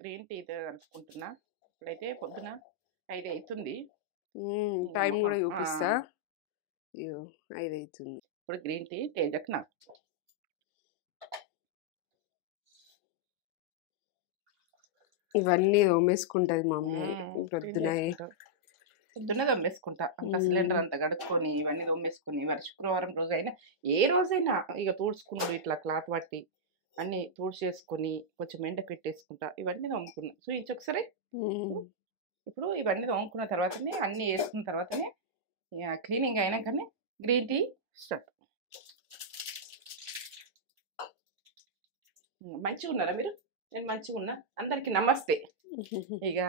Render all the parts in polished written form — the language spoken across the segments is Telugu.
Green tea కలుపుకుంటున్నా. ఇప్పుడైతే పొద్దున 5 అవుతుంది. టైం కూడా చూపిస్తా. 5 అవుతుంది. ఇప్పుడు గ్రీన్ టీ తేజకు నాకు ఇవన్నీ తోమేసుకుంటది మమ్మీ పొద్దున్న తోమేసుకుంటా. అంత సిలిండర్ అంతా గడుచుకొని ఇవన్నీ తోమేసుకొని మరి శుక్రవారం రోజు అయినా ఏ రోజైనా ఇక తూడ్చుకున్నాడు ఇట్లా క్లాత్ పట్టి అన్నీ తూడ్చేసుకొని కొంచెం ఎండ పెట్టేసుకుంటా. ఇవన్నీ తోముకున్నా. సో ఇది ఒకసారి ఇప్పుడు ఇవన్నీ తోముకున్న తర్వాతనే అన్నీ వేసుకున్న తర్వాతనే క్లీనింగ్ అయినాకనే గ్రీన్ టీ స్టార్ట్. మంచిగా ఉన్నారా మీరు? నేను మంచిగా ఉన్నా. అందరికి నమస్తే. ఇక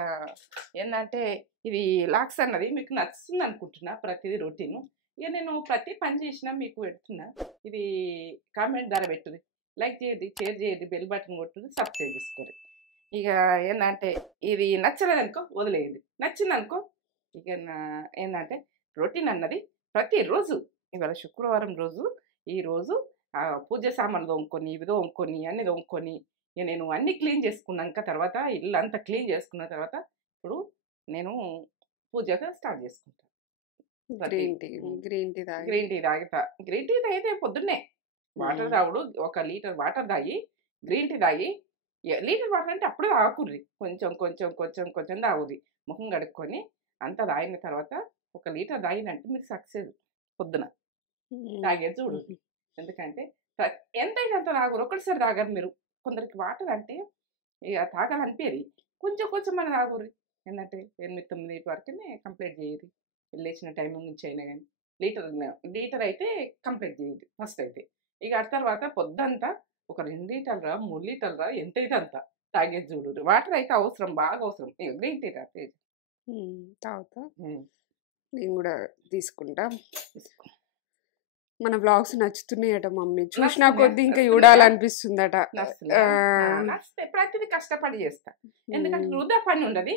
ఏంటంటే ఇది లాక్స్ అన్నది మీకు నచ్చుతుంది అనుకుంటున్నా. ప్రతిదీ రొటీను. ఇక నేను ప్రతి పని చేసినా మీకు పెడుతున్నా. ఇది కామెంట్ ధర పెట్టుది, లైక్ చేయండి, షేర్ చేయండి, బెల్ బటన్ కొట్టుది, సబ్స్క్రైబ్ చేసుకోండి. ఇక ఏంటంటే ఇది నచ్చలేదనుకో వదిలేయండి, నచ్చిందనుకో ఇక ఏంటంటే రొటీన్ అన్నది ప్రతిరోజు. ఇవాళ శుక్రవారం రోజు ఈరోజు పూజ సామాన్లు తోముకొని ఇవి తోముకొని అన్నీ తోముకొని ఇక నేను అన్నీ క్లీన్ చేసుకున్నాక తర్వాత ఇల్లు అంతా క్లీన్ చేసుకున్న తర్వాత ఇప్పుడు నేను పూజగా స్టార్ట్ చేసుకుంటాను. గ్రీన్ టీ తాగుతా. గ్రీన్ టీ తాగితే పొద్దున్నే వాటర్ తాగుడు. 1 లీటర్ వాటర్ తాగి గ్రీన్ టీ తాగి, లీటర్ వాటర్ అంటే అప్పుడే తాగుర్రి, కొంచెం కొంచెం కొంచెం కొంచెం తాగుది. ముఖం కడుక్కొని అంతా తాగిన తర్వాత 1 లీటర్ తాగినంటే మీరు సక్సెస్ పొద్దున తాగేది చూడు. ఎందుకంటే ఎంతైతే అంత తాగురు, ఒకటిసారి తాగరు మీరు. కొందరికి వాటర్ అంటే ఇక తాగాలనిపించేది, కొంచెం కొంచెం మన తాగుర్రి. ఏంటంటే 8-9 వరకునే కంప్లీట్ చేయరు. వెళ్ళేసిన టైమింగ్ నుంచి అయినా కానీ లీటర్ అయితే కంప్లీట్ చేయదు ఫస్ట్ అయితే. ఇక ఆ తర్వాత పొద్దంతా 2 లీటర్రా 3 లీటర్రా ఎంతైతే అంత తాగేది చూడు. వాటర్ అయితే అవసరం, బాగా అవసరం. ఇక గ్రీన్ టీ తాగుతా. నేను కూడా తీసుకుంటా. మన వ్లాగ్స్ నచ్చుతున్నాయట మమ్మీ, చూసినా కొద్ది ఇంకా చూడాలనిపిస్తుందట. ప్రతిదీ కష్టపడి చేస్తా. ఎందుకంటే వృధా పని ఉండదు.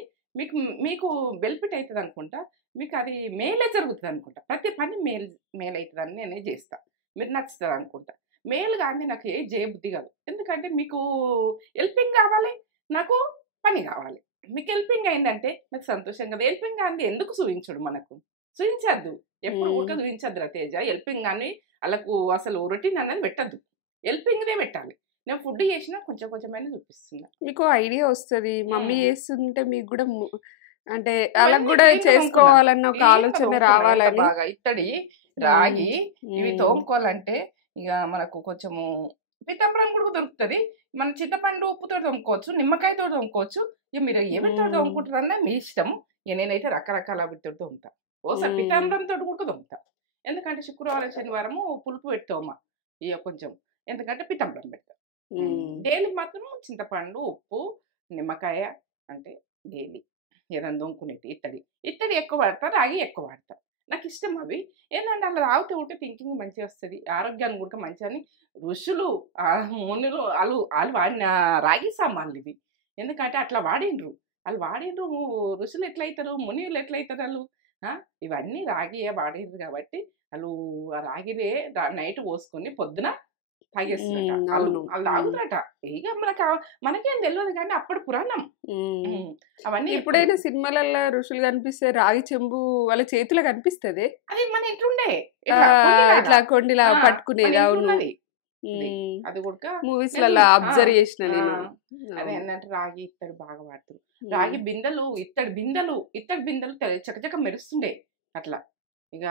మీకు బెనిఫిట్ అవుతుంది అనుకుంటా, మీకు అది మేలే జరుగుతుంది అనుకుంటా. ప్రతి పని మేలు అవుతుందని నేనే చేస్తా. మీరు నచ్చుతుంది అనుకుంటా. మేలు కానీ నాకు ఏ చేయబుద్ధి కాదు. ఎందుకంటే మీకు హెల్పింగ్ కావాలి, నాకు పని కావాలి. మీకు హెల్పింగ్ అయిందంటే నాకు సంతోషం కదా. హెల్పింగ్ కానీ ఎందుకు చూపించడు, మనకు చూపించద్దు, ఎప్పుడు ఊరిక చూపించద్దురా తేజ. హెల్పింగ్ కానీ వాళ్ళకు అసలు రొటీన్ అన్నది పెట్టద్దు, హెల్పింగ్దే పెట్టాలి. నేను ఫుడ్ చేసినా కొంచెం కొంచెమైనా చూపిస్తున్నా. మీకు ఐడియా వస్తుంది, మమ్మీ చేస్తుంటే మీకు కూడా అంటే అలా కూడా చేసుకోవాలన్న ఒక ఆలోచన రావాలని. బాగా ఇత్తడి రాగి ఇవి తోముకోవాలంటే ఇక మనకు కొంచెము పితంబరం కూడా దొరుకుతుంది. మన చింతపండు ఉప్పుతో తోముకోవచ్చు, నిమ్మకాయతో తోముకోవచ్చు. ఇక మీరు ఏమితో తోముకుంటారన్నా మీ ఇష్టం. నేనైతే రకరకాల వీటితో తోముతా. ఓసారి పితాంబరంతో కూడా తోముతా. ఎందుకంటే శుక్రవారం శనివారము పులుపు పెడతామా ఇక కొంచెం, ఎందుకంటే పితాంబరం పెడతా. డైలీ మాత్రం చింతపండు ఉప్పు నిమ్మకాయ అంటే డైలీ ఏదైనా దొంకునేది. ఇత్తడి ఎక్కువ వాడతా, రాగి ఎక్కువ వాడతా. నాకు ఇష్టం అవి. ఏంటంటే అలా తాగుతూ ఉంటే థింకింగ్ మంచిగా వస్తుంది, ఆరోగ్యాన్ని కూడా మంచిగా అని ఋషులు మునులు వాళ్ళు వాడిన రాగి సామాన్లు ఇవి. ఎందుకంటే అట్లా వాడిండ్రు ఋషులు ఎట్లయితారు, మునులు ఎట్లయితారు వాళ్ళు. ఇవన్నీ రాగియే వాడేది కాబట్టి వాళ్ళు ఆ రాగివే నైట్ పోసుకొని పొద్దున తాగేస్తున్నట. వాళ్ళు తాగుతారట. ఇక మనకేం తెలియదు కానీ అప్పుడు పురాణం అవన్నీ. ఎప్పుడైనా సినిమాలలో ఋషులు కనిపిస్తే రాగి చెంబు వాళ్ళ చేతిలో కనిపిస్తుంది. అది మన ఇంట్లుండే ఇట్లా కొండిలా పట్టుకునేది. అది కూడా మూవీస్ లలో అబ్జర్వ్ చేసిన నేను. అదే ఏంటంటే రాగి ఇత్తడి బాగా వాడుతుంది. రాగి బిందెలు ఇత్తడి బిందెలు చకచక మెరుస్తుండే అట్లా. ఇక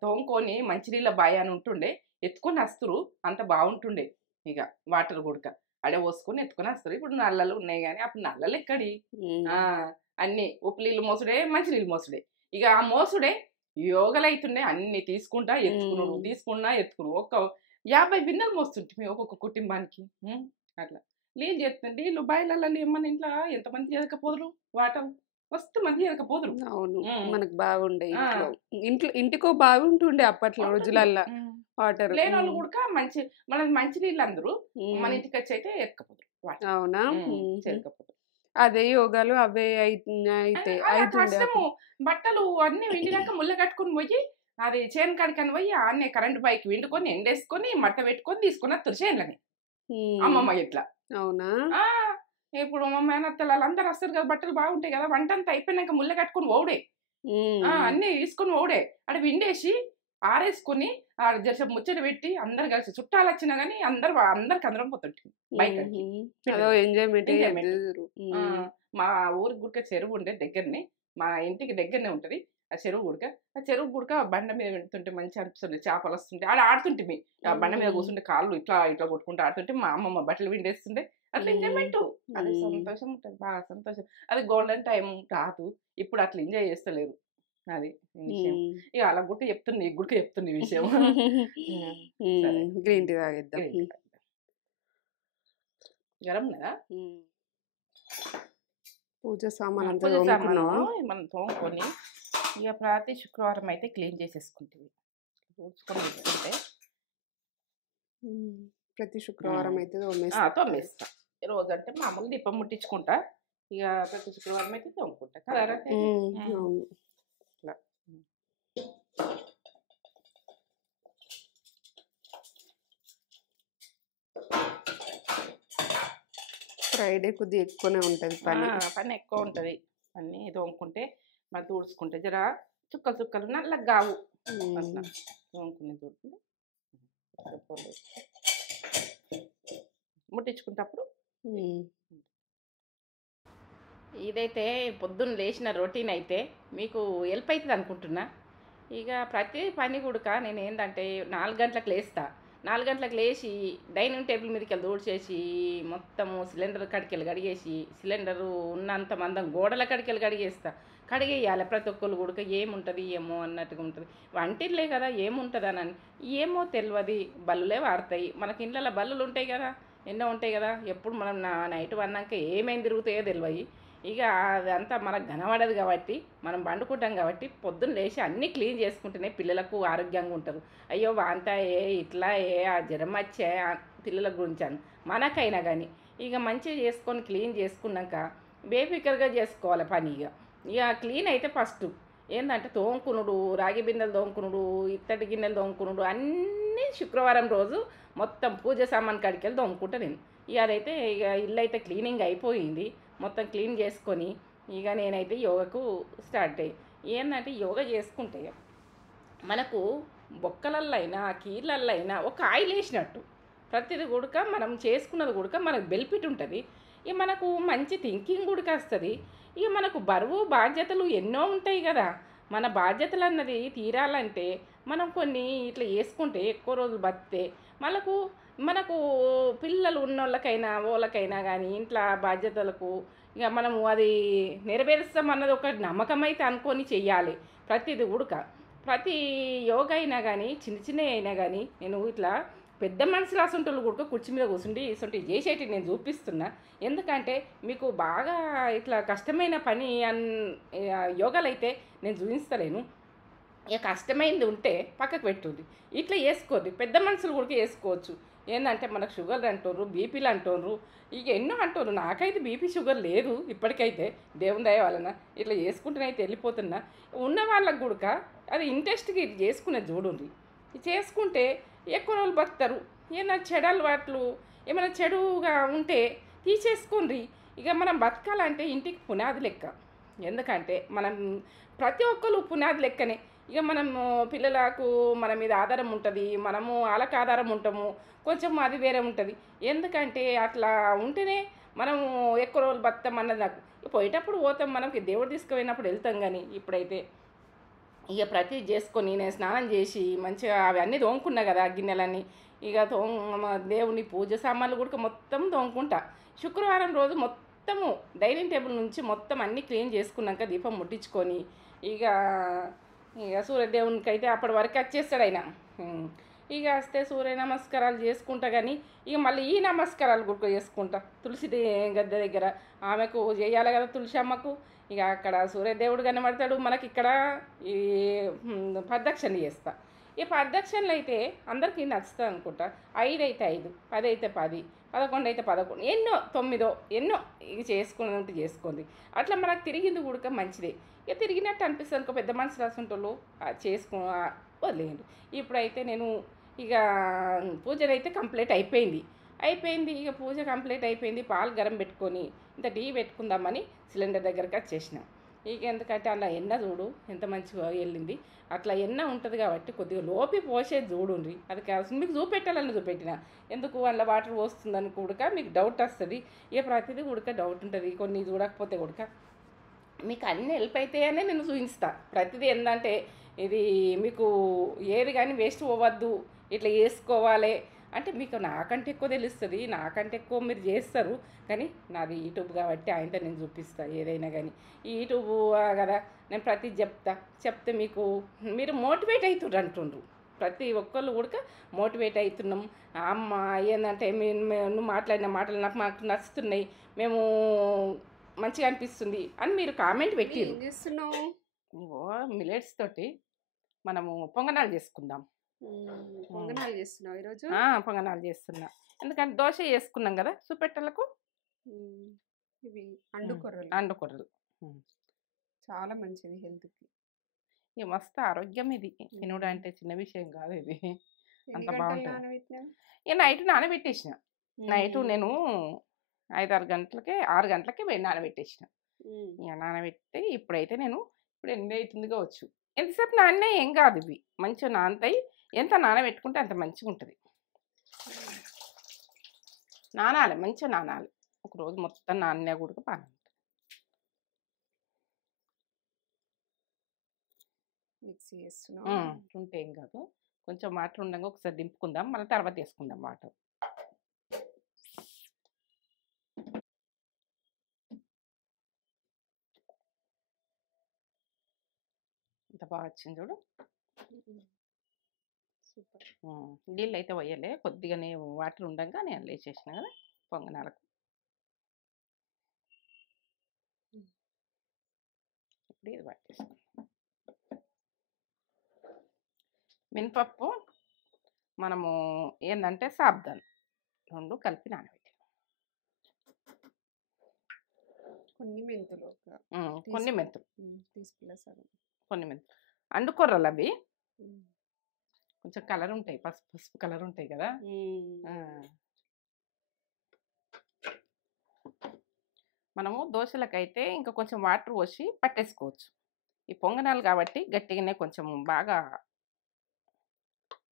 తోముకొని మంచినీళ్ళ బాయ్ అని ఉంటుండే, ఎత్తుకొని వస్తురు, అంత బాగుంటుండే. ఇక వాటర్ కూడా అడే పోసుకొని ఎత్తుకొని వస్తారు. ఇప్పుడు నల్లలు ఉన్నాయి కానీ అప్పుడు నల్లలు ఎక్కడి, అన్ని ఉప్పు నీళ్ళు మోసుడే మంచినీళ్ళు మోసుడే. ఇక ఆ మోసుడే యోగలు అవుతుండే. అన్ని తీసుకుంటా ఎత్తుకును ఒక్క 50 బిందెలు మోస్తుంటే ఒక్కొక్క కుటుంబానికి. అట్లా నీళ్ళు చేస్తుంటే వీళ్ళు బాయిలలో మన ఇంట్లో ఎంతమంది చేయకపోదురు, వాటర్ మస్తు మంది చేయకపోదురు. అవును, మనకు బాగుండే ఇంటికో బాగుంటుండే అప్పట్లో రోజులల్లో. వాటర్ లేని వాళ్ళు కూడా మనకి మంచి నీళ్ళు అందరూ మన ఇంటికి వచ్చి అయితే ఎక్కపోదురు. అవునా, అదే యోగాలు అవే అయితే కష్టము. బట్టలు అన్ని విండినాక ముళ్ళ కట్టుకుని పోయి అది చేను కాడికని పోయి ఆన్నే కరెంట్ బైక్ విండుకొని ఎండేసుకొని మట్ట పెట్టుకొని తీసుకుని వస్తారు చేనులని అమ్మమ్మ ఇట్లా. అవునా, ఇప్పుడు మా మేనత్తలు వాళ్ళందరూ వస్తారు కదా, బట్టలు బాగుంటాయి కదా, వంట అంతా అయిపోయినాక ముళ్ళ కట్టుకొని ఓడే అన్నీ తీసుకొని ఓడే అక్కడ విండేసి ఆరేసుకొని జర ముచ్చట పెట్టి అందరు కలిసి చుట్టాలు వచ్చినా కానీ అందరికి అందరం పోతుంటాం బైక్ ఎంజాయ్మెంట్. మా ఊరికి గుడిక చెరువు ఉండే దగ్గరనే, మా ఇంటికి దగ్గరనే ఉంటది ఆ చెరువు గుడక. ఆ చెరువు గుడక బండ మీద పెడుతుంటే మంచి అనిపిస్తుంది, చేపలు వస్తుంటే ఆడ ఆడుతుంటే ఆ బండ మీద కూర్చుంటే కాళ్ళు ఇట్లా ఇట్లా కొట్టుకుంటూ ఆడుతుంటే మా అమ్మమ్మ బట్టలు విండేస్తుండే. అట్లా ఎంజాయ్మెంట్, అది సంతోషం ఉంటుంది, బాగా సంతోషం. అది గోల్డెన్ టైం రాదు, ఇప్పుడు అట్లా ఎంజాయ్ చేస్తలేరు. అది విషయం. ఇక అలా గుట్ట చెప్తుంది, నీకు గుడిక చెప్తుంది ఈ విషయం. Green tea తాగిద్దాం. గరం కదా. పూజ సామాన్ అంతా పూజ సామాను మనం తోముకొని ఇక ప్రతి శుక్రవారం అయితే క్లీన్ చేసేసుకుంటుంది. ఊడ్చుకొని పెట్టుకుంటే ప్రతి శుక్రవారం అయితే తోమేస్తా. రోజు అంటే మామూలు దీపం ముట్టించుకుంటా, ఇక ప్రతి శుక్రవారం అయితే తోముకుంటా కదా. ఫ్రైడే కొద్దిగా ఎక్కువనే ఉంటుంది పని ఎక్కువ ఉంటుంది. అన్నీ తోముకుంటే మరి తుడుచుకుంటే జర చుక్కలు చుక్కలు నల్లగా కావు, అట్లా తోముకుని తుడుచుకుంటే ముట్టించుకుంటప్పుడు. ఇదైతే పొద్దున్న లేచిన రొటీన్ అయితే మీకు హెల్ప్ అవుతుంది అనుకుంటున్నా. ఇక ప్రతి పని కూడా నేను ఏంటంటే 4 గంటలకు లేస్తా. 4 గంటలకు లేచి డైనింగ్ టేబుల్ మీదకి వెళ్ళి దూడ్చేసి మొత్తము సిలిండర్ కడికెళ్ళి కడిగేసి, సిలిండరు ఉన్నంత మందం గోడల కడికెళ్ళి కడిగేస్తా. కడిగేయాలి ప్రతి ఒక్కరు కూడా, ఏముంటుంది ఏమో అన్నట్టుగా ఉంటుంది. వంటిల్లే కదా ఏముంటుంది అని ఏమో తెలియదు, బల్లులే వాడతాయి. మనకి ఇళ్ళలో బల్లులు ఉంటాయి కదా, ఎన్నో ఉంటాయి కదా. ఎప్పుడు మనం నైట్ అన్నాక ఏమేమి తిరుగుతాయో తెలియదు. ఇక అదంతా మనకు కనబడదు కాబట్టి, మనం వండుకుంటాం కాబట్టి పొద్దున్న లేచి అన్నీ క్లీన్ చేసుకుంటేనే పిల్లలకు ఆరోగ్యంగా ఉంటారు. అయ్యో వాంత ఇట్లా ఆ జ్వరం వచ్చే పిల్లల గురించాను మనకైనా కానీ ఇక మంచిగా చేసుకొని క్లీన్ చేసుకున్నాక బేఫికర్గా చేసుకోవాలి పని. ఇక క్లీన్ అయితే ఫస్ట్ ఏంటంటే తోముకునుడు, రాగి బిందెలు తోముకునుడు, ఇత్తడి గిన్నెలు తోముకునుడు అన్నీ శుక్రవారం రోజు మొత్తం పూజ సామాన్ కాడికెళ్ళి తోముకుంటా నేను. ఇక అదైతే ఇక ఇల్లు అయితే క్లీనింగ్ అయిపోయింది, మొత్తం క్లీన్ చేసుకొని ఇక నేనైతే యోగాకు స్టార్ట్ అయ్యి. ఏంటంటే యోగా చేసుకుంటే మనకు బొక్కలల్లో అయినా కీళ్ళల్లో అయినా ఒక ఆయిల్ వేసినట్టు ప్రతిది కూడా మనం చేసుకున్నది కూడా మనకు బెనిఫిట్ ఉంటుంది. ఇక మనకు మంచి థింకింగ్ కూడా వస్తుంది. ఇక మనకు బరువు బాధ్యతలు ఎన్నో ఉంటాయి కదా, మన బాధ్యతలు అన్నది తీరాలంటే మనం కొన్ని ఇట్లా వేసుకుంటే ఎక్కువ రోజులు బతితే మనకు పిల్లలు ఉన్నోళ్ళకైనా వాళ్ళకైనా కానీ ఇంట్లో బాధ్యతలకు ఇక మనము అది నెరవేరుస్తామన్నది ఒక నమ్మకం అయితే అనుకొని చెయ్యాలి. ప్రతిది ఉడక ప్రతి యోగా అయినా కానీ చిన్న చిన్న అయినా కానీ నేను ఇట్లా పెద్ద మనుషులు అసంటోళ్ళు కూడా కుర్చీ మీద కూర్చుండి ఇసంటి చేసేటి నేను చూపిస్తున్నా. ఎందుకంటే మీకు బాగా ఇట్లా కష్టమైన పని యోగాలు అయితే నేను చూపిస్తలేను. ఇక కష్టమైంది ఉంటే పక్కకు పెట్టుర్రి, ఇట్లా వేసుకోర్రి. పెద్ద మనుషులు కూడా వేసుకోవచ్చు. ఏంటంటే మనకు షుగర్ అంటుర్రు, బీపీలు అంటుర్రు, ఇక ఎన్నో అంటుర్రు. నాకైతే బీపీ షుగర్ లేదు ఇప్పటికైతే, దేవుని దయ వలన ఇట్లా చేసుకుంటూనైతే వెళ్ళిపోతున్నా. ఉన్న వాళ్ళకు కూడా అది ఇంట్రెస్ట్గా ఇది చేసుకునే చూడుండ్రి. చేసుకుంటే ఎక్కువ రోజులు బతుకుతారు. ఏమైనా చెడు అలవాట్లు ఏమైనా చెడుగా ఉంటే తీసేసుకోండి. ఇక మనం బతకాలంటే ఇంటికి పునాది లెక్క. ఎందుకంటే మనం ప్రతి ఒక్కరు పునాది లెక్కనే. ఇక మనము పిల్లలకు మన మీద ఆధారం ఉంటుంది, మనము వాళ్ళకి ఆధారం ఉంటాము, కొంచెం అది వేరే ఉంటుంది. ఎందుకంటే అట్లా ఉంటేనే మనము ఎక్కువ రోజులు బతాం అన్నది. నాకు పోయేటప్పుడు పోతాం, మనకి దేవుడు తీసుకుపోయినప్పుడు వెళ్తాం. కానీ ఇప్పుడైతే ఇక ప్రతి చేసుకొని నేను స్నానం చేసి మంచిగా అవన్నీ తోముకున్నా కదా గిన్నెలన్నీ. ఇక దేవుని పూజ సామాన్లు కూడా మొత్తం తోముకుంటా. శుక్రవారం రోజు మొత్తము డైనింగ్ టేబుల్ నుంచి మొత్తం అన్నీ క్లీన్ చేసుకున్నాక దీపం ముట్టించుకొని ఇక సూర్యదేవునికి అయితే అప్పటి వరకు వచ్చేస్తాడు ఆయన. ఇక వస్తే సూర్య నమస్కారాలు చేసుకుంటా. కానీ ఇక మళ్ళీ ఈ నమస్కారాలు కూడా చేసుకుంటా తులసి గద్దె దగ్గర. ఆమెకు చేయాలి కదా తులసి అమ్మకు. ఇక అక్కడ సూర్యదేవుడు కనబడతాడు మనకి. ఇక్కడ ఈ ప్రదక్షిణ చేస్తా. ఈ ప్రదక్షిణలు అయితే అందరికీ నచ్చుతుంది అనుకుంటా. 5 అయితే 5, 10 అయితే 10, 11 అయితే 11, ఎన్నో 9 ఎన్నో ఇక చేసుకున్నట్టు చేసుకోండి. అట్లా మనకు తిరిగింది కూడా మంచిదే. ఇక తిరిగినట్టు అనిపిస్తుంది అనుకో. పెద్ద మనుషులు రాసుంటోళ్ళు వదిలేయండి. ఇప్పుడైతే నేను ఇక పూజనైతే కంప్లీట్ అయిపోయింది. అయిపోయింది. ఇక పూజ కంప్లీట్ అయిపోయింది. పాలు గరం పెట్టుకొని ఇంత టీ పెట్టుకుందామని సిలిండర్ దగ్గరికి వచ్చేసిన. ఇక ఎందుకంటే అలా ఎన్న చూడు ఎంత మంచిగా వెళ్ళింది. అట్లా ఎన్న ఉంటుంది కాబట్టి కొద్దిగా లోపి పోసేది చూడుండ్రి. అది కాదు మీకు చూపెట్టాలని చూపెట్టిన. ఎందుకు అందులో వాటర్ పోస్తుందని కూడా మీకు డౌట్ వస్తుంది. ఇక ప్రతిదీ కూడా డౌట్ ఉంటుంది. కొన్ని చూడకపోతే కూడా మీకు అన్ని హెల్ప్ అవుతాయనే నేను చూపిస్తా. ప్రతిదీ ఏంటంటే ఇది మీకు ఏది కానీ వేస్ట్ పోవద్దు, ఇట్లా చేసుకోవాలి అంటే మీకు నాకంటే ఎక్కువ తెలుస్తుంది, నాకంటే ఎక్కువ మీరు చేస్తారు. కానీ నాది యూట్యూబ్ కాబట్టి ఆయనతో నేను చూపిస్తాను ఏదైనా కానీ. ఈ యూట్యూబ్ కదా నేను ప్రతి చెప్తే మీకు మీరు మోటివేట్ అవుతుండ్రు అంటుండ్రు. ప్రతి ఒక్కళ్ళు కూడా మోటివేట్ అవుతున్నాం. అమ్మ ఏంటంటే నువ్వు మాట్లాడిన మాటలు మాకు నచ్చుతున్నాయి, మేము మంచిగా అనిపిస్తుంది అని మీరు కామెంట్ పెట్టిరు. ఏం చేస్తున్నావు? మిలెట్స్ తోటి మనము పొంగనాలు చేసుకుందాం. పొంగనాలు చేస్తున్నావు ఈరోజు? పొంగనాలు చేస్తున్నా. ఎందుకంటే దోశ చేసుకున్నాం కదా చూపెట్టలకు. ఇవి అండుకొర్రలు. అండుకొర్రలు చాలా మంచిది హెల్త్కి. ఇక మస్తు ఆరోగ్యం ఇది. తినడం అంటే చిన్న విషయం కాదు ఇది. అంత బాగుంటుంది. ఇక నైట్ నానబెట్టేసిన. నైట్ నేను 5-6 గంటలకి 6 గంటలకి నానబెట్టేసిన. ఇక నానబెట్టి ఇప్పుడైతే నేను ఇప్పుడు 8 అవుతుంది కావచ్చు. ఎంతసేపు నాన్నే ఏం కాదు, ఇవి మంచిగా నానతాయి. ఎంత నానబెట్టుకుంటే అంత మంచిగా ఉంటుంది. నానాలి, మంచిగా నానాలి. ఒకరోజు మొత్తం నాన్నే కూడా బాగా మిక్సీ చేస్తున్నావు. ఉంటే ఏం కాదు. కొంచెం వాటర్ ఉండగా ఒకసారి దింపుకుందాం, మళ్ళీ తర్వాత వేసుకుందాం వాటర్. ఇంత బాగా వచ్చింది చూడు. సూపర్. నీళ్ళు అయితే పోయలే, కొద్దిగానే వాటర్ ఉండగా నేను లేచేసిన కదా పొంగనాలకు. ఇప్పుడు ఇది పట్టేసుకున్నాం. మినపప్పు మనము ఏంటంటే సాబ్దాన్ 2 కలిపి నానబెట్టి, కొన్ని మెంతులు కొన్ని మెంతులు తీసుకున్న కొన్ని మెంతులు అండుకొర్రలు అవి కొంచెం కలర్ ఉంటాయి, పసుపు పసుపు కలర్ ఉంటాయి కదా. మనము దోశలకైతే ఇంకా కొంచెం వాటర్ పోసి పట్టేసుకోవచ్చు. ఈ పొంగనాలు కాబట్టి గట్టిగానే కొంచెం బాగా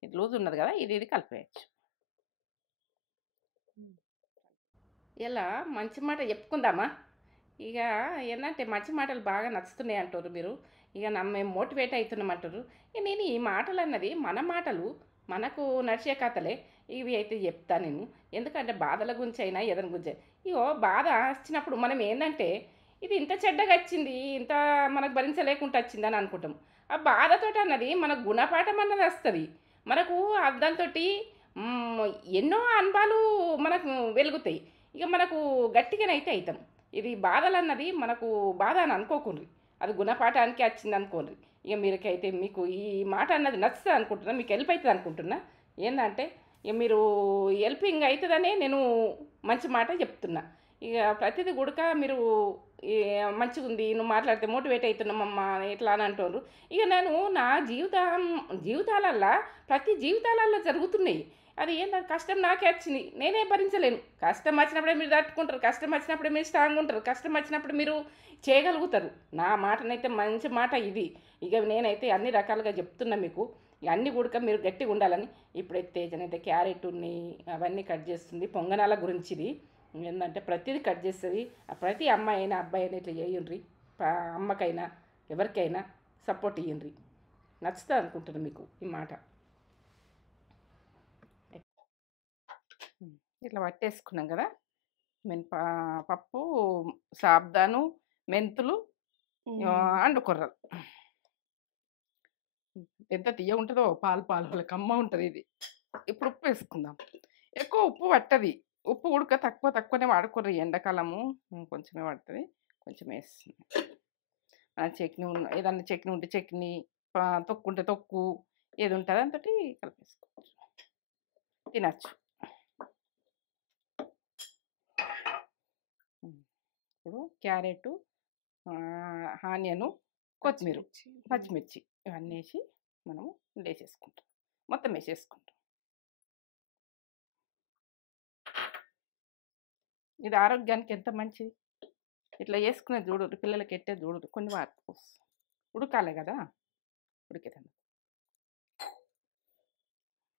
ఇది లూజ్ ఉన్నది కదా, ఇది కలిపేయచ్చు. ఇలా మంచి మాట చెప్పుకుందామా. ఇక ఏంటంటే మంచి మాటలు బాగా నచ్చుతున్నాయి అంటారు మీరు. ఇక మేము మోటివేట్ అవుతున్నాం అంటారు. నేను ఈ మాటలు అన్నది మన మాటలు, మనకు నడిచే కథలే ఇవి అయితే చెప్తాను నేను. ఎందుకంటే బాధల గురించి అయినా ఏదైనా గురించి. ఇగో బాధ వచ్చినప్పుడు మనం ఏంటంటే ఇది ఇంత చెడ్డగా వచ్చింది, ఇంత మనకు భరించలేకుండా వచ్చిందని అనుకుంటాం. ఆ బాధతో అన్నది మన గుణపాఠం అన్నది వస్తుంది మనకు. దాంతో ఎన్నో అనుభవాలు మనకు వెలుగుతాయి. ఇక మనకు గట్టిగానైతే అవుతాం. ఇది బాధలు అన్నది మనకు బాధ అని అనుకోకుండ్రి, అది గుణపాఠానికి వచ్చింది అనుకోండి. ఇక మీరుకైతే మీకు ఈ మాట అన్నది నచ్చుతుంది అనుకుంటున్నా, మీకు హెల్ప్ అవుతుంది అనుకుంటున్నా. ఏంటంటే ఇక మీరు హెల్పింగ్ అవుతుందనే నేను మంచి మాట చెప్తున్నా. ఇక ప్రతిదీ గుడక మీరు మంచిగా ఉంది, నువ్వు మాట్లాడితే మోటివేట్ అవుతున్నామమ్మా ఎట్లా అని అంటారు. ఇక నేను నా జీవితాలల్లో ప్రతి జీవితాలల్లో జరుగుతున్నాయి. అది ఏంటంటే కష్టం నాకే వచ్చింది, నేనే భరించలేను. కష్టం వచ్చినప్పుడే మీరు తట్టుకుంటారు, కష్టం వచ్చినప్పుడే మీరు స్ట్రాంగ్ ఉంటారు, కష్టం వచ్చినప్పుడు మీరు చేయగలుగుతారు. నా మాటనైతే మంచి మాట ఇది. ఇక నేనైతే అన్ని రకాలుగా చెప్తున్నా మీకు. అన్నీ కూడా మీరు గట్టిగా ఉండాలని. ఇప్పుడైతే తేజనైతే క్యారెట్ ఉన్నాయి అవన్నీ కట్ చేస్తుంది. పొంగనాల గురించి ఇది ఏంటంటే ప్రతిదీ కట్ చేస్తుంది. ప్రతి అమ్మాయి అయినా అబ్బాయి అయినా ఇట్లా చేయండి. అమ్మకైనా ఎవరికైనా సపోర్ట్ ఇవ్వండి. నచ్చుతుంది అనుకుంటున్నాను మీకు ఈ మాట. ఇట్లా పట్టేసుకున్నాం కదా. పప్పు, సాబ్దాను, మెంతులు, అండుకొర్రలు. ఎంత తీయ ఉంటుందో, పాలు పాలు కమ్మ ఉంటుంది ఇది. ఇప్పుడు ఉప్పు వేసుకుందాం. ఎక్కువ ఉప్పు పట్టది, ఉప్పు ఉడక తక్కువనే వాడుకోర్రి. ఎండాకాలము కొంచెమే పడుతుంది, కొంచెం వేస్తుంది. చట్నీ ఏదన్నా చట్నీ ఉంటే చట్నీ, తొక్కు ఉంటే తొక్కు, ఏది ఉంటుంది అంతటి కలిపేసుకోవచ్చు, తినచ్చు. ఇప్పుడు క్యారెట్, ఆనియను, కొత్తిమీర, పచ్చిమిర్చి ఇవన్నీ వేసి మనము వేసేసుకుంటాం, మొత్తం వేసేసుకుంటాం. ఇది ఆరోగ్యానికి ఎంత మంచిది. ఇట్లా చేసుకునే చూడు పిల్లలకి ఎట్టే చూడు కొన్ని వాటర్ ఉడకాలి కదా, ఉడికేదాన్ని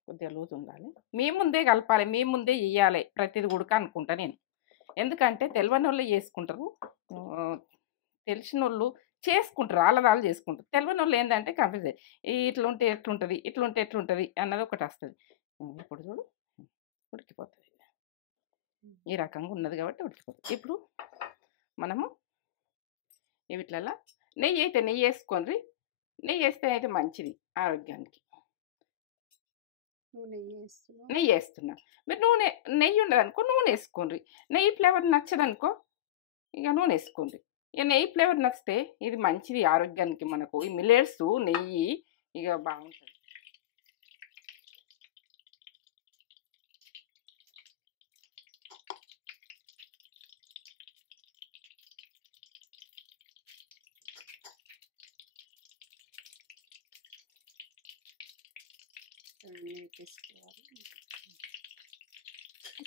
కొద్దిగా లూజ్ ఉండాలి. మీ ముందే కలపాలి, మీ ముందే ఇయ్యాలి ప్రతిది ఉడక అనుకుంటా నేను. ఎందుకంటే తెలియని వాళ్ళు చేసుకుంటారు, తెలిసిన వాళ్ళు చేసుకుంటారు, ఆళ్ళదాళ్ళు చేసుకుంటారు. తెలియని వాళ్ళు ఏంటంటే కన్ఫ్యూజ్ ఇట్లుంటే ఎట్లుంటుంది, ఇట్లుంటే ఎట్లుంటుంది అన్నది ఒకటి వస్తుంది. ఇప్పుడు చూడు ఉడికిపోతుంది, ఈ రకంగా ఉన్నది కాబట్టి ఉడికిపోతుంది. ఇప్పుడు మనము వీటిలలో నెయ్యి అయితే నెయ్యి వేసుకోండి. నెయ్యి వేస్తే అయితే మంచిది ఆరోగ్యానికి. నెయ్యి వేస్తున్నా. మీరు నెయ్యి ఉండదనుకో నూనె వేసుకోండి. నెయ్యి ఫ్లేవర్ నచ్చదనుకో ఇక నూనె వేసుకోండి. ఇక నెయ్యి ఫ్లేవర్ నచ్చితే ఇది మంచిది ఆరోగ్యానికి. మనకు ఈ మిల్లెట్స్ నెయ్యి ఇక బాగుంటుంది.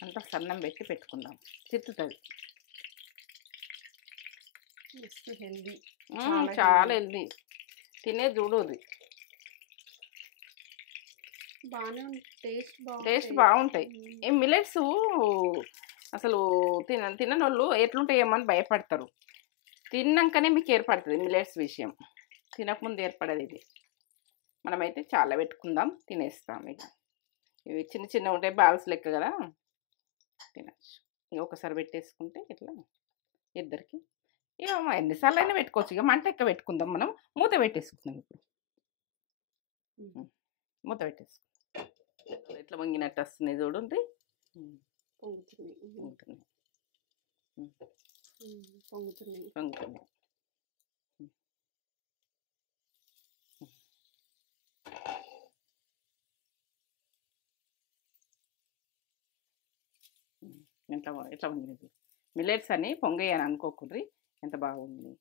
అంతా సన్నం పెట్టి పెట్టుకుందాం, చిత్తుతుంది. హెల్దీ, చాలా హెల్దీ. తినే చూడదు బాగానే టేస్ట్ బాగుంటాయి. ఈ మిల్లెట్స్ అసలు తినని వాళ్ళు ఎట్లుంటాయేమో అని భయపడతారు. తిన్నాకనే మీకు ఏర్పడుతుంది మిల్లెట్స్ విషయం, తినకముందు ఏర్పడదు ఇది. మనమైతే చాలా పెట్టుకుందాం, తినేస్తాం. ఇక ఇవి చిన్న చిన్న ఉంటాయి బాల్స్ లెక్క కదా, తినచ్చు. ఇక ఒకసారి పెట్టేసుకుంటే ఇట్లా ఇద్దరికి ఇక ఎన్నిసార్లు అయినా పెట్టుకోవచ్చు. ఇక మంట ఎక్క పెట్టుకుందాం, మనం మూత పెట్టేసుకుందాం. ఇప్పుడు మూత పెట్టేసుకుందాం. ఎట్లా వంగినట్టు వస్తుంది చూడండి, పొంగుతున్నాయి. ఎట్లా ఉంది మిల్లెట్స్ అని పొంగయ్యాను అనుకోకుండ్రి, ఎంత బాగుంది.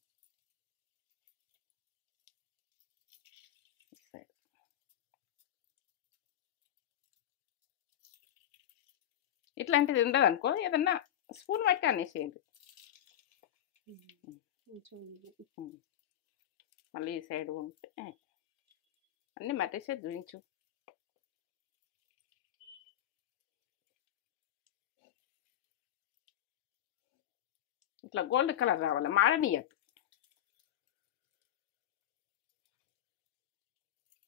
ఇట్లాంటిది ఉండదు అనుకో, ఏదన్నా స్పూన్ బట్టి అనేసేయండి. మళ్ళీ ఈ సైడ్ ఉంటే అన్నీ మట్టేసే చూపించు. ఇట్లా గోల్డ్ కలర్ రావాలి, మాడనీయద్దు.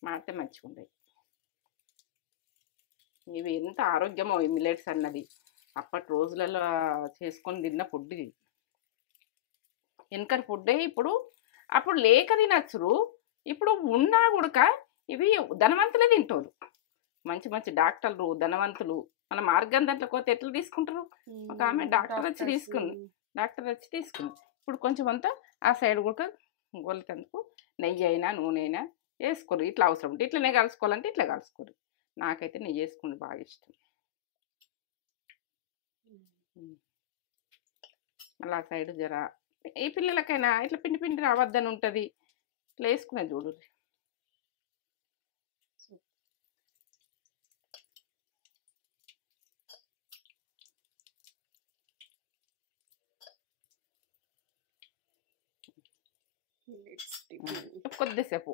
మాడితే మంచిగా ఉంటాయి. ఇవి ఎంత ఆరోగ్యమో ఈ మిల్లెట్స్ అన్నది. అప్పటి రోజులలో చేసుకొని తిన్న ఫుడ్ ఇది, వెనకటి ఫుడ్డే. ఇప్పుడు అప్పుడు లేక తినచ్చురు, ఇప్పుడు ఉన్నా కూడా ఇవి ధనవంతులే తింటారు. మంచి మంచి డాక్టర్లు ధనవంతులు. మన మార్గం దాంట్లో పోతే ఎట్లా తీసుకుంటారు? ఒక ఆమె డాక్టర్ వచ్చి తీసుకుంది. ఇప్పుడు కొంచెం అంతా ఆ సైడ్ కూడా గొలితందుకు నెయ్యి అయినా నూనె అయినా వేసుకోరు. ఇట్లా అవసరం ఉంటే ఇట్లనే కలుసుకోవాలంటే ఇట్లా కలుసుకోరు. నాకైతే నెయ్యి వేసుకుంటే బాగా ఇష్టం. మళ్ళీ ఆ సైడ్ జర ఈ పిల్లలకైనా ఇట్లా పిండి పిండి రావద్దని ఉంటుంది, ఇట్లా వేసుకునే చూడు. కొద్దిసేపు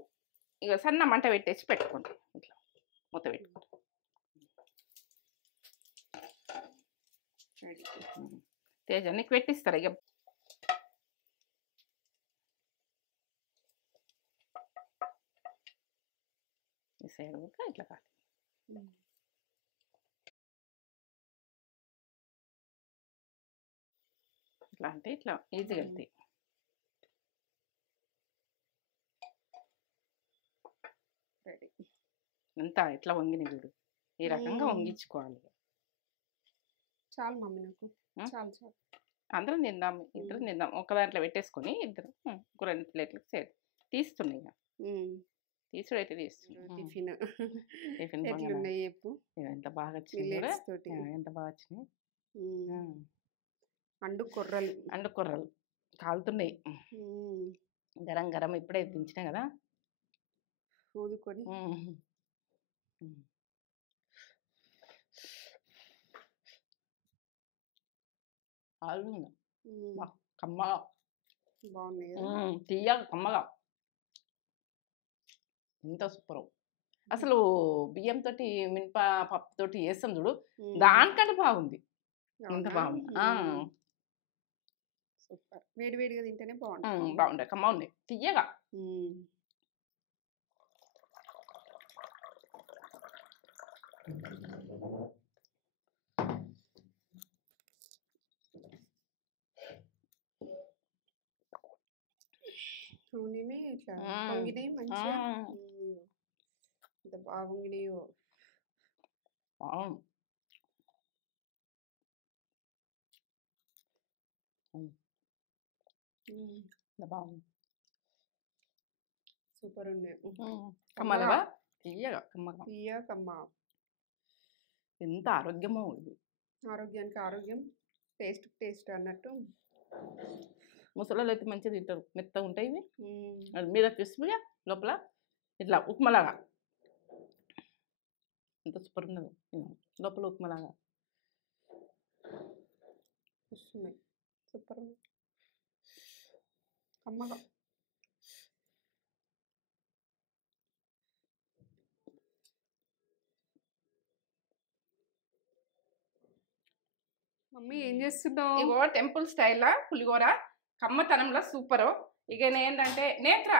ఇక సన్న మంట పెట్టేసి పెట్టుకోండి. ఇట్లా మూత పెట్టుకోండి. తేజ నీకు పెట్టిస్తారు ఇక. ఈ సైడ్ కూడా ఇట్లా కాదు, ఇట్లా అంటే ఇట్లా ఈజీగా వెళ్తాయి. ఎంత ఇట్లా వంగిన చూడు, ఈ రకంగా వంగించుకోవాలి. చాలు మమ్మీ, నాకు చాలు చాలు. అందరం తిందాం, ఇద్దరం తిందాం. ఒక దాంట్లో పెట్టేసుకొని ఇద్దరు ఒక 2 ప్లేట్లకు తీస్తున్నాయి. తీసుడైతే టిఫిన్ ఎంత బాగా వచ్చినాయి, ఎంత బాగా వచ్చినాయి. అండు కొర్రలు కాలుతున్నాయి గరం గరం. ఇప్పుడే దించినా కదా ఊదుకొని. ఆలుంది ఉమ్, కమ్మగా బాగుంది కదా. తీయగా కమ్మగా ఎంత సూపర్. అసలు బియ్యంతో మినప పప్పుతోటి వేస్తాం చూడు, ఉమ్, దానికంటే బాగుంది. ఇంత అవునా? బాగుంది. సూపర్. వేడి వేడిగా తింటేనే బాగుంటుంది. బాగుండే కమ్మ ఉంది తీయగా. ఉమ్. నూనెమే ఇట్లా పొంగినాయి మంచిగా. ఇంత బాగా పొంగినాయో. బాగుంది. బాగుంది. సూపర్ ఉన్నాయి. కమ్మగా తీయగా కమ్మగా. తీయ కమ్మ. ఎంత ఆరోగ్యమో ఇది. ఆరోగ్యానికి ఆరోగ్యం, టేస్ట్ టేస్ట్ అన్నట్టు. ముసలోళ్ళు అయితే మంచిగా తింటారు, మెత్తగా ఉంటాయి ఇవి. అది మీద క్రిస్పీగా, లోపల ఇట్లా ఉప్మాలాగా. ఎంత సూపర్ ఉన్నది లోపల ఉప్మాలాగా. వస్తున్నాయి సూపర్ కమ్మగా. మమ్మీ ఏం చేస్తున్నావు? ఇగో టెంపుల్ స్టైల్లో పులిహోర కమ్మతనంలో సూపరు. ఇక ఏంటంటే నేత్ర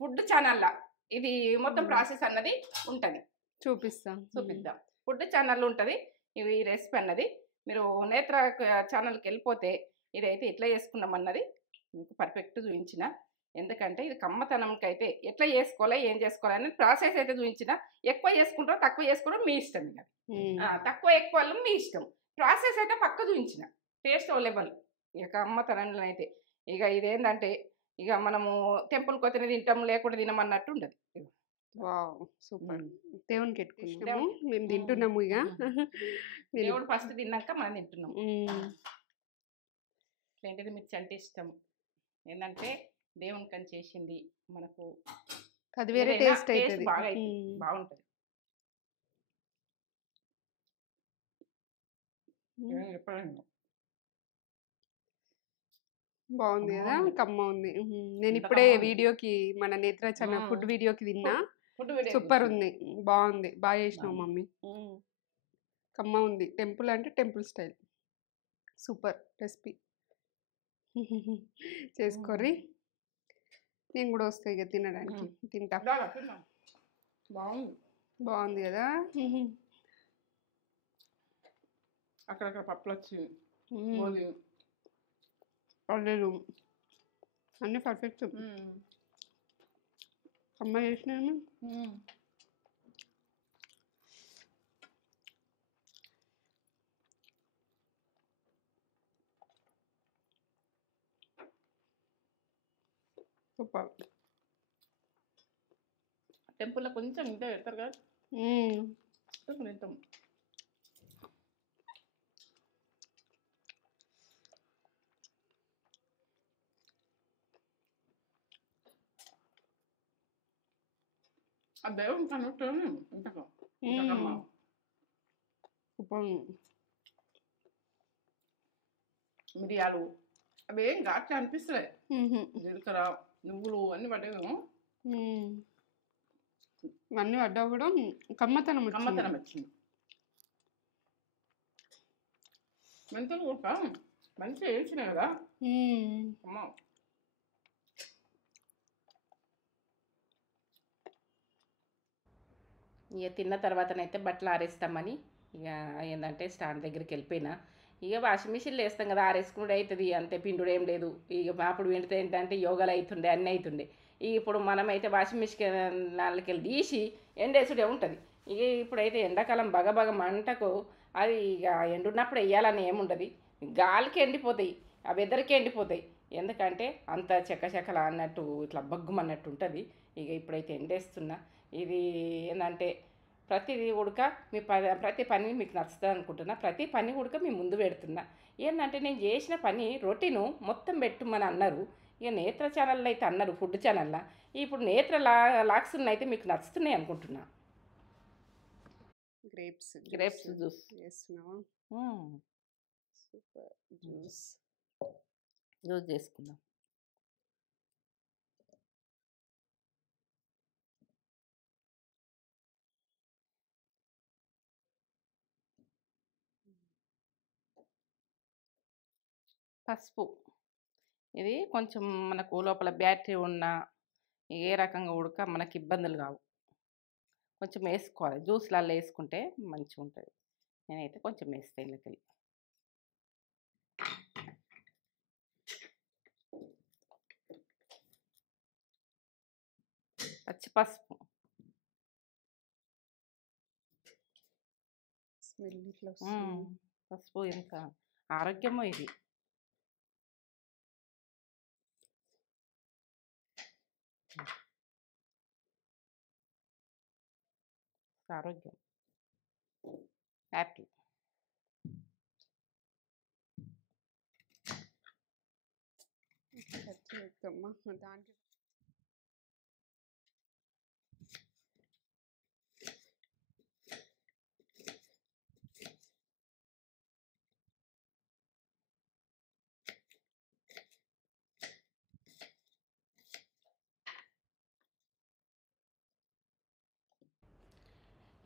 ఫుడ్ ఛానల్లో ఇది మొత్తం ప్రాసెస్ అన్నది ఉంటుంది, చూపిద్దాం. ఫుడ్ ఛానల్ ఉంటుంది ఇవి రెసిపీ అన్నది. మీరు నేత్ర ఛానల్కి వెళ్ళిపోతే ఇదైతే ఎట్లా చేసుకున్నాం అన్నది మీకు పర్ఫెక్ట్ చూపించిన. ఎందుకంటే ఇది కమ్మతనంకి అయితే ఎట్లా చేసుకోవాలి, ఏం చేసుకోవాలి అనేది ప్రాసెస్ అయితే చూపించిన. ఎక్కువ చేసుకుంటారో తక్కువ చేసుకుంటారో మీ ఇష్టం. ఇక తక్కువ ఎక్కువ మీ ఇష్టం. ప్రాసెస్ అయితే పక్క చూపించిన, టేస్ట్ అవైలబుల్. ఇక కమ్మతనంలో అయితే ఇక ఇదేంటంటే ఇక మనము టెంపుల్కి వస్తే తింటాం, లేకుండా తినమన్నట్టు ఉండదు. Wow super. దేవునికి ఎట్టుకున్నాము, మేము తింటున్నాము. ఇక దేవుడు ఫస్ట్ తిన్నాక మనం తింటున్నాము. ఏంటిది మిర్చి అంటే ఇష్టం. ఏంటంటే దేవునికి అని చేసింది మనకు అది వేరే టేస్ట్ అయితే బాగుంటుంది. బాగుంది కదా, కమ్మ ఉంది. నేను ఇప్పుడే వీడియోకి, మన నేత్ర ఛానల్ ఫుడ్ వీడియోకి తిన్నా. సూపర్ ఉంది, బాగుంది. బాగా చేసినావు మమ్మీ. కమ్మ ఉంది. టెంపుల్ అంటే టెంపుల్ స్టైల్. Super recipe. చేసుకోర్రి, నేను కూడా వస్తాయి ఇక తినడానికి. తింటా. బాగుంది కదా. అక్కడక్కడ పప్పులు వచ్చి పర్లేదు, అన్నీ పర్ఫెక్ట్. అమ్మ చేసినాను. సూపర్. టెంపుల్లో కొంచెం ఇంత పెడతారు కదా, తింటాం. ఆ దేవుని కనుక మిరియాలు అవి ఏం ఘాట్లు అనిపిస్తాయి. జీలకర్ర, నువ్వులు అన్నీ పడ్డాయి. ఇవన్నీ పడ్డా కూడా కమ్మతనం వచ్చింది. మెంతులు కూడా మంచిగా వేసినాయి కదా. ఇక తిన్న తర్వాతనైతే బట్టలు ఆరేస్తామని ఇక ఏంటంటే స్టాండ్ దగ్గరికి వెళ్ళిపోయినా. ఇక వాషింగ్ మిషన్లో వేస్తాం కదా, ఆరేసుకున్నాడు అవుతుంది, అంతే. పిండుడు ఏం లేదు. ఇక అప్పుడు వింటే ఏంటంటే యోగాలు అవుతుండే, అన్నీ అవుతుండే. ఇప్పుడు మనమైతే వాషింగ్ మిషన్ నాళ్ళకి వెళ్ళి తీసి ఎండేసుడే ఉంటుంది. ఇక ఇప్పుడైతే ఎండాకాలం బగబగ మంటకు అది ఇక ఎండున్నప్పుడు వేయాలని ఏముండదు, గాలికి ఎండిపోతాయి, ఆ వెదర్కి ఎండిపోతాయి. ఎందుకంటే అంత చెక్కచెక్కల అన్నట్టు ఇట్లా బగ్గుమన్నట్టు ఉంటుంది. ఇక ఇప్పుడైతే ఎండేస్తున్నా. ఇది ఏంటంటే ప్రతిదీ ఉడక ప్రతి పని మీకు నచ్చుతుంది అనుకుంటున్నా. ప్రతి పని ఉడక మీ ముందు పెడుతున్నా. ఏంటంటే నేను చేసిన పని రొటీను మొత్తం పెట్టుమని అన్నారు. ఇక నేత్ర ఛానల్లో అయితే అన్నారు, ఫుడ్ ఛానల్లో. ఇప్పుడు నేత్ర లాక్స్ అయితే మీకు నచ్చుతున్నాయి అనుకుంటున్నా. గ్రేప్స్ జ్యూస్ చేస్తున్నావా? Super juice. జ్యూస్ చేసుకుందాం. పసుపు ఇది కొంచెం మనకు లోపల బ్యాటరీ ఉన్న ఏ రకంగా ఉడక మనకి ఇబ్బందులు కావు. కొంచెం వేసుకోవాలి, జ్యూస్లలో వేసుకుంటే మంచిగా ఉంటుంది. నేనైతే కొంచెం వేస్తాను ఇందులోకి. పచ్చి పసుపు స్మెల్ ఇట్లా వస్తుంది. పసుపు ఎంత ఆరోగ్యమో ఇది. ఆరోగ్యం యాపిల్. దాంట్లో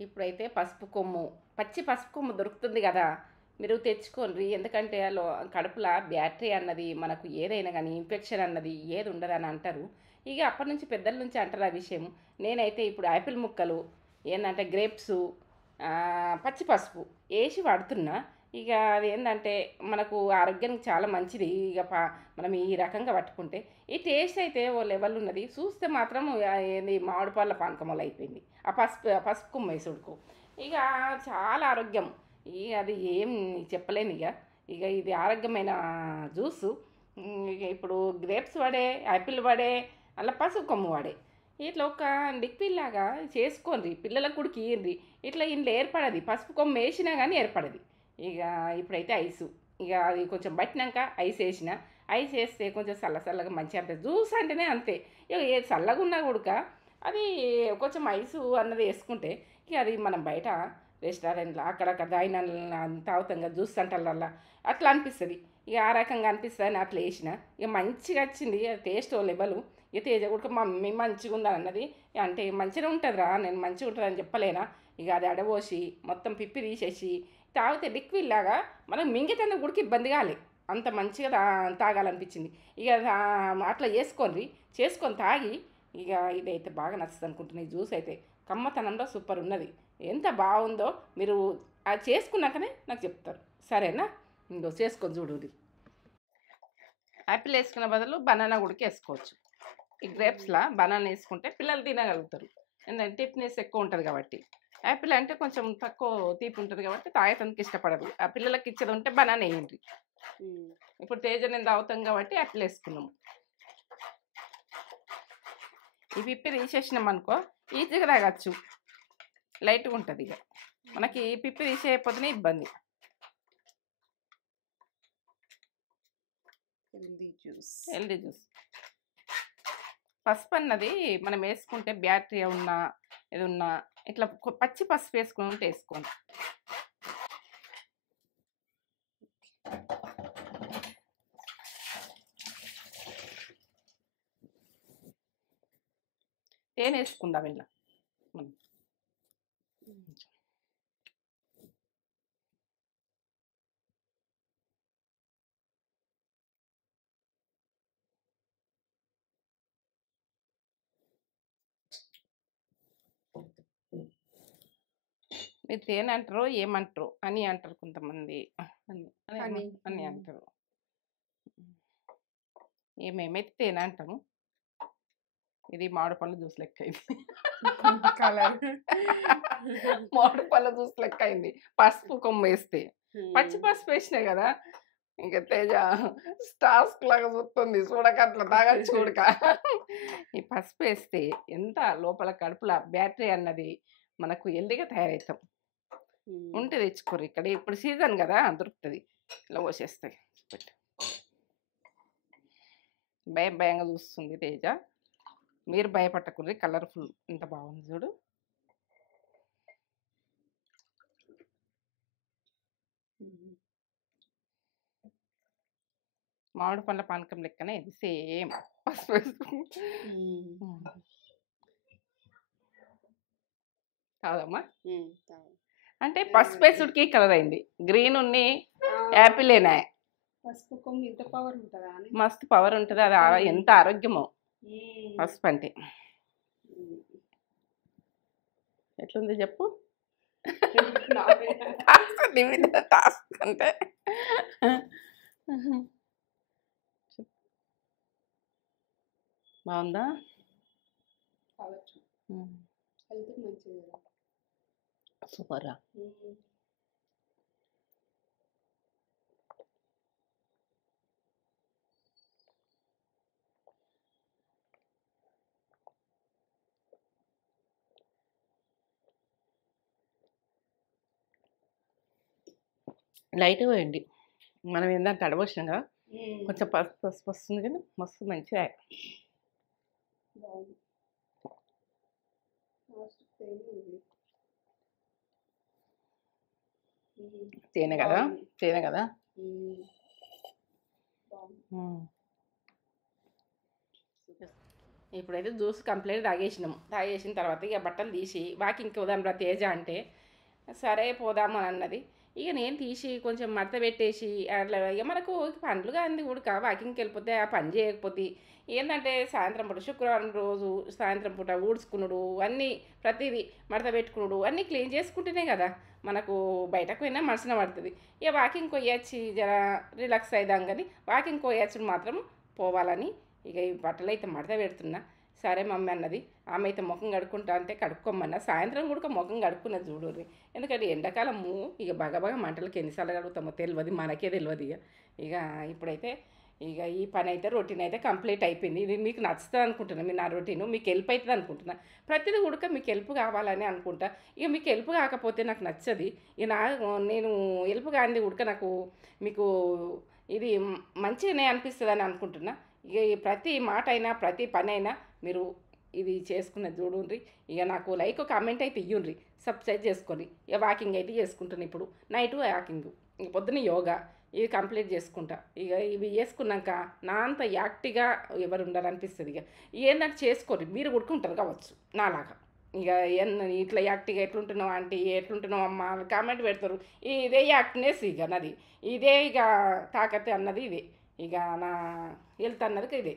ఇప్పుడైతే పసుపు కొమ్ము, పచ్చి పసుపు కొమ్ము దొరుకుతుంది కదా, మీరు తెచ్చుకోండి. ఎందుకంటే కడుపులో బ్యాటరీ అన్నది మనకు ఏదైనా కానీ ఇన్ఫెక్షన్ అన్నది ఏది ఉండదని అంటారు. ఇక అప్పటి నుంచి పెద్దల నుంచి అంటారు ఆ విషయం. నేనైతే ఇప్పుడు యాపిల్ ముక్కలు ఏంటంటే గ్రేప్స్, పచ్చి పసుపు వేసి వాడుతున్నా. ఇక అది ఏంటంటే మనకు ఆరోగ్యానికి చాలా మంచిది. ఇక మనం ఈ రకంగా పట్టుకుంటే ఈ టేస్ట్ అయితే ఓ లెవెల్ ఉన్నది. చూస్తే మాత్రం ఏంది మామిడి పళ్ళ పానకమలు అయిపోయింది ఆ పసుపు కొమ్మ వేసుడుకు. ఇక చాలా ఆరోగ్యం. ఇక అది ఏం చెప్పలేను. ఇక ఇది ఆరోగ్యమైన జ్యూసు. ఇక ఇప్పుడు గ్రేప్స్ వాడే, యాపిల్ వాడే, అలా పసుపు కొమ్ము వాడే, ఇట్లా ఒక లిక్విడ్ లాగా చేసుకోండి. పిల్లలకు కూడా ఇయ్యండి. ఇట్లా ఇంట్లో ఏర్పడది, పసుపు కొమ్ము వేసినా కానీ ఏర్పడది. ఇక ఇప్పుడైతే ఐసు, ఇక అది కొంచెం పట్టినాక ఐస్ వేసిన. ఐస్ వేస్తే కొంచెం చల్లగా మంచిగా అనిపిస్తుంది. జ్యూస్ అంటేనే అంతే. ఇక ఏ చల్లగా ఉన్నా కూడా అది కొంచెం ఐసు అన్నది వేసుకుంటే ఇక అది మనం బయట రెస్టారెంట్లో అక్కడక్కడ తాగిన తాగుతాం కదా జ్యూస్ సెంటర్లల్లో, అట్లా అనిపిస్తుంది. ఇక ఆ రకంగా అనిపిస్తుంది అని అట్లా వేసిన. ఇక మంచిగా వచ్చింది టేస్ట్ లెవెల్. ఇక తేజ కూడా మమ్మీ మంచిగా ఉందని అన్నది. అంటే మంచిగా ఉంటుందిరా, నేను మంచిగా ఉంటుందని చెప్పలేనా. ఇక అది అడబోసి మొత్తం పిప్పి తీసేసి తాగితే లిక్విడ్ లాగా మనం మింగితే కూడా ఇబ్బంది కాలే, అంత మంచిగా తాగాలనిపించింది. ఇక అట్లా చేసుకొని తాగి. ఇక ఇదైతే బాగా నచ్చుతుంది అనుకుంటున్నాను. ఈ జ్యూస్ అయితే కమ్మతనంలో సూపర్ ఉన్నది. ఎంత బాగుందో మీరు అది చేసుకున్నాకనే నాకు చెప్తారు, సరేనా? ఇంకో చేసుకొని చూడు. యాపిల్ వేసుకునే బదులు బనానా కూడా వేసుకోవచ్చు. ఈ గ్రేప్స్లో బనానా వేసుకుంటే పిల్లలు తినగలుగుతారు. ఎందుకంటే టిఫ్నెస్ ఎక్కువ ఉంటుంది కాబట్టి. యాపిల్ అంటే కొంచెం తక్కువ తీపి ఉంటుంది కాబట్టి తాగటానికి ఇష్టపడరు. ఆ పిల్లలకి ఇచ్చేది ఉంటే బనానా వేయండి. ఇప్పుడు తేజ నేను తాగుతాం కాబట్టి యాపిల్ వేసుకున్నాము. ఈ పిప్పి తీసేసినాం అనుకో ఈజీగా తాగచ్చు, లైట్గా ఉంటుంది. ఇక మనకి పిప్పి తీసేయకపోతేనే ఇబ్బంది. Healthy juice. పసుపు అన్నది మనం వేసుకుంటే బ్యాక్టీరియా ఉన్నా ఇది ఉన్నా ఇట్లా పచ్చి పసుపు వేసుకుని ఉంటే వేసుకోండి. తేనె వేసుకుందాం ఇలా. మీరు తేనె అంటారు ఏమంటారు అని అంటారు కొంతమంది, అని అంటారు. మేమైతే తేనె అంటాము. ఇది మామిడి పళ్ళ జ్యూస్ లెక్క అయింది. కలర్ మామిడి పళ్ళ జ్యూస్ లెక్క అయింది పసుపు కొమ్ము వేస్తే. పచ్చి పసుపు వేసినాయి కదా, ఇంకా తేజ స్టాస్క్ లాగా చూస్తుంది. చూడక అట్లా తాగా చూడక. ఈ పసుపు వేస్తే ఎంత లోపల కడుపుల బ్యాటరీ అన్నది మనకు హెల్దీగా తయారవుతాం. ఉంటే తెచ్చుకోరు, ఇక్కడ ఇప్పుడు సీజన్ కదా దొరుకుతుంది. ఇలా పోసేస్తాయి. భయంగా చూస్తుంది తేజ, మీరు భయపడకుర్రి. కలర్ఫుల్ ఎంత బాగుంది చూడు. మామిడి పండ్ల పానకం లెక్కనే ఇది సేమ్. పసుపు వేసుకుని కాదమ్మా, అంటే పసుపు వేసుడికి కలర్ అయింది. గ్రీన్ ఉన్ని యాపిలేనా పసుపు కొమ్ము ఇంత పవర్ ఉంటుందా అని. మస్తు పవర్ ఉంటుంది. అది ఎంత ఆరోగ్యమో పసుపు అంటే. ఎట్లుంది చెప్పు. టాస్క్ అంటే బాగుందా? సూపరా. లైట్గా వేయండి. మనం ఏంటంటే తడబోసినాం కదా, కొంచెం పసుపు పసుపు వస్తుంది కానీ మస్తు మంచిగా. తేనె కదా, తేనె కదా. ఇప్పుడైతే జ్యూస్ కంప్లీట్ తాగేసినాం. తాగేసిన తర్వాత ఇక బట్టలు తీసి వాకింగ్కి పోదాం రా తేజ అంటే సరే పోదాము అని అన్నది. ఇక నేను తీసి కొంచెం మడత పెట్టేసి అట్లా ఇక మనకు పండ్లు కానీ ఉడక వాకింగ్కి వెళ్ళిపోతే ఆ పని చేయకపోతే ఏంటంటే సాయంత్రం పూట శుక్రవారం రోజు సాయంత్రం పూట ఊడ్చుకునుడు అన్నీ ప్రతిదీ మడత పెట్టుకునుడు అన్నీ క్లీన్ చేసుకుంటేనే కదా మనకు బయటకు పోయినా మనసున పడుతుంది. ఇక వాకింగ్ పోయొచ్చి జర రిలాక్స్ అవుదాం కానీ వాకింగ్ పోయొచ్చుడు మాత్రం పోవాలని ఇక ఈ బట్టలు అయితే మడత పెడుతున్నా. సరే మమ్మీ అన్నది. ఆమె అయితే ముఖం కడుక్కుంటా అంటే కడుక్కోమన్నా. సాయంత్రం కూడా ముఖం కడుక్కున్నది చూడుర్రి. ఎందుకంటే ఎండాకాలము ఇక బాగా మంటలకి ఎన్నిసార్లు కడుగుతామో తెలియదు, మనకే తెలియదు. ఇక ఇప్పుడైతే ఇక ఈ పని అయితే రొటీన్ అయితే కంప్లీట్ అయిపోయింది. ఇది మీకు నచ్చుతుంది అనుకుంటున్నా. మీరు నా రొటీను మీకు హెల్ప్ అవుతుంది అనుకుంటున్నా. ప్రతిదీ కూడా మీకు హెల్ప్ కావాలని అనుకుంటా. ఇక మీకు హెల్ప్ కాకపోతే నాకు నచ్చది. ఇక నేను హెల్ప్ కానిది ఉడక నాకు మీకు ఇది మంచిగానే అనిపిస్తుంది అని అనుకుంటున్నా. ఇక ప్రతి మాట అయినా ప్రతి పని అయినా మీరు ఇది చేసుకున్నది చూడండి. ఇక నాకు లైక్ కామెంట్ అయితే ఇవ్వండి, సబ్స్క్రైబ్ చేసుకొని. ఇక వాకింగ్ అయితే చేసుకుంటాను. ఇప్పుడు నైట్ వాకింగ్, ఇక పొద్దున్న యోగా ఇవి కంప్లీట్ చేసుకుంటా. ఇక ఇవి చేసుకున్నాక నా అంత యాక్టివ్గా ఎవరు ఉండాలనిపిస్తుంది. ఇక ఏంటంటే చేసుకోండి, మీరు కొడుకుంటారు కావచ్చు నాలాగా. ఇక ఇట్లా యాక్టివ్గా ఎట్లుంటున్నావు ఆంటీ, ఎట్లుంటున్నావు అమ్మ కామెంట్ పెడతారు. ఇదే యాక్ట్నెస్ ఇక నాది, ఇదే ఇక తాకత్ అన్నది ఇదే, ఇక నా హెల్త్ అన్నది ఇదే.